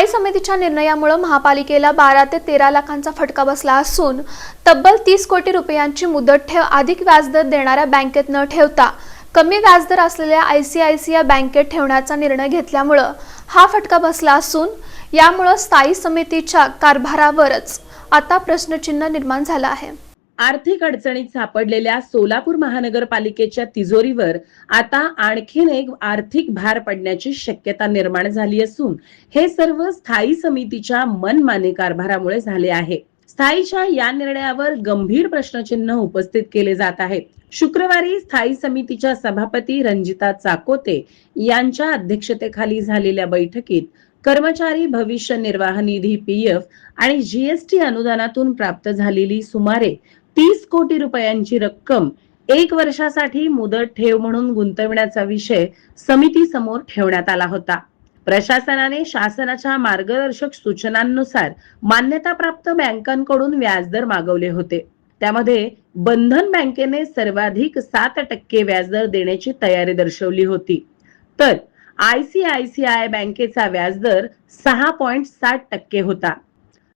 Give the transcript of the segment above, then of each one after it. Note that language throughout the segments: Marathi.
स्थायी समितीच्या निर्णयामुळे महापालिकेला 12 ते 13 लाखांचा फटका बसला असून तब्बल 30 कोटी रुपयांची मुदत ठेव अधिक व्याजदर देणाऱ्या बँकेत न ठेवता कमी व्याजदर असलेल्या आयसीआयसीआय बँकेत ठेवण्याचा निर्णय घेतल्यामुळे हा फटका बसला असून यामुळे स्थायी समितीच्या कारभारावरच आता प्रश्नचिन्ह निर्माण झालं आहे। आर्थिक अडचणीत सापडलेल्या सोलापूर महानगरपालिकेच्या तिजोरीवर आता आणखीन एक आर्थिक भार पडण्याची शक्यता निर्माण झाली असून हे सर्व स्थायी समितीच्या मनमानी कारभारामुळे झाले आहे। स्थायीच्या या निर्णयावर गंभीर प्रश्नचिन्ह उपस्थित केले जात आहेत। शुक्रवारी स्थायी समितीच्या सभापती रंजिता चाकोते यांच्या अध्यक्षतेखाली झालेल्या बैठकीत कर्मचारी भविष्य निर्वाह निधी पीएफ आणि जीएसटी अनुदानातून प्राप्त झालेली सुमारे 30 कोटी रुपयांची रक्कम 1 वर्षासाठी मुदत ठेव म्हणून गुंतवण्याचा विषय समिती समोर ठेवण्यात आला होता। प्रशासनाने शासनाच्या मार्गदर्शक सूचनांनुसार मान्यताप्राप्त बँकांकडून व्याजदर मागवले होते। त्यामध्ये बंधन बँकेने सर्वाधिक 7% व्याजदर देण्याची तयारी दर्शवली होती, तर आयसीआयसीआय बँकेचा व्याजदर 6.7% होता।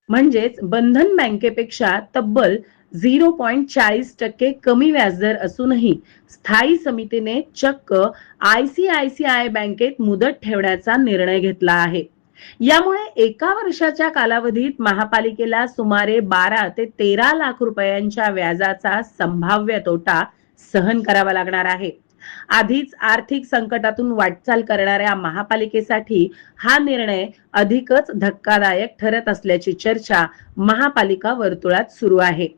म्हणजेच बंधन बँकेपेक्षा तब्बल 0.40% कमी व्याजदर असूनही स्थायी समितीने चक्क आयसीआयसीआय बँकेत मुदत ठेवण्याचा निर्णय घेतला आहे। यामुळे एका वर्षाच्या कालावधीत महापालिकेला सुमारे 12 ते 13 लाख रुपयांच्या व्याजाचा संभाव्य तोटा सहन करावा लागणार आहे। आधीच आर्थिक संकटातून वाटचाल करणाऱ्या महापालिकेसाठी हा निर्णय अधिकच धक्कादायक ठरत असल्याची चर्चा महापालिका वर्तुळात सुरू आहे।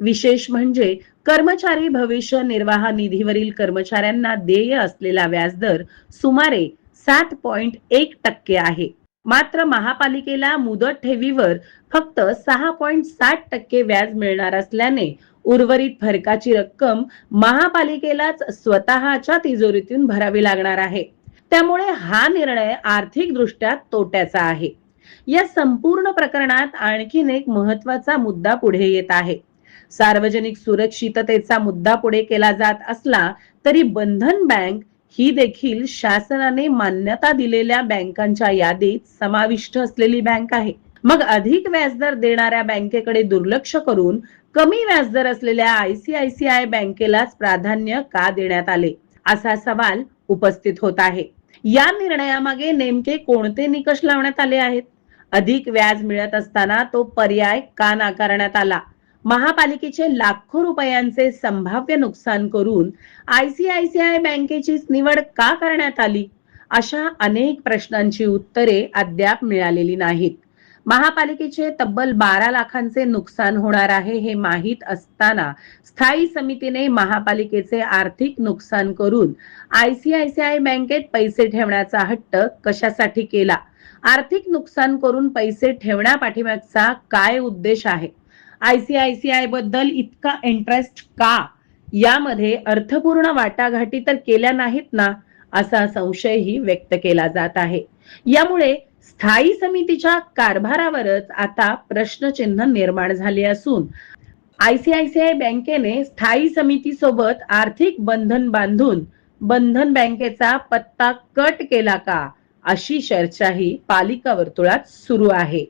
विशेष म्हणजे कर्मचारी भविष्य निर्वाह निधीवरील कर्मचाऱ्यांना देय असलेला व्याजदर सुमारे 7.1% आहे। मात्र महापालिकेला मुदत ठेवीवर फक्त 6.7% व्याज मिळणार असल्याने उर्वरित फरकाची रक्कम महापालिकेलाच स्वतःच्या तिजोरीतून भरावी लागणार आहे। त्यामुळे हा निर्णय आर्थिक दृष्ट्या तोट्याचा आहे। या संपूर्ण प्रकरणात आणखीन एक महत्त्वाचा मुद्दा पुढे येत आहे। सार्वजनिक सुरक्षिततेचा मुद्दा पुढे केला जात असला तरी बंधन बँक ही देखील शासनाने मान्यता दिलेल्या बँकांच्या यादीत समाविष्ट असलेली बँक आहे। मग अधिक व्याजदर देणाऱ्या बँकेकडे दुर्लक्ष करून कमी व्याजदर असलेल्या आयसीआयसीआय बँकेलाच प्राधान्य का देण्यात आले, असा सवाल उपस्थित होत आहे। या निर्णयामागे नेमके कोणते निकष लावण्यात आले आहेत? अधिक व्याज मिळत असताना तो पर्याय का नाकारण्यात आला? महापालिकेचे लाखो रुपयांचे संभाव्य नुकसान करून आयसीआयसीआय बँकेचीच निवड का करण्यात आली? अशा अनेक प्रश्नांची उत्तरे अद्याप मिळालेली नाहीत। महापालिकेचे तब्बल 12 लाखांचे नुकसान होणार आहे हे माहीत असताना स्थायी समितीने महापालिकेचे आर्थिक नुकसान करून आयसीआयसीआय बँकेत पैसे ठेवण्याचा हट्ट कशासाठी केला? आर्थिक नुकसान करून पैसे ठेवण्यापाठीमागचा काय उद्देश आहे? आयसीआयसीआय बद्दल इतका इंटरेस्ट का? यामध्ये अर्थपूर्ण वाटाघाटी तर केल्या नाहीत ना, असा संशयही व्यक्त केला जात आहे। यामुळे स्थायी समितीच्या कारभारावरच आता प्रश्नचिन्ह निर्माण झाले असून आयसीआयसीआय बँकेने स्थायी समितीसोबत आर्थिक बंधन बांधून बंधन बँकेचा पत्ता कट केला का, अशी चर्चाही पालिका वर्तुळात सुरू आहे।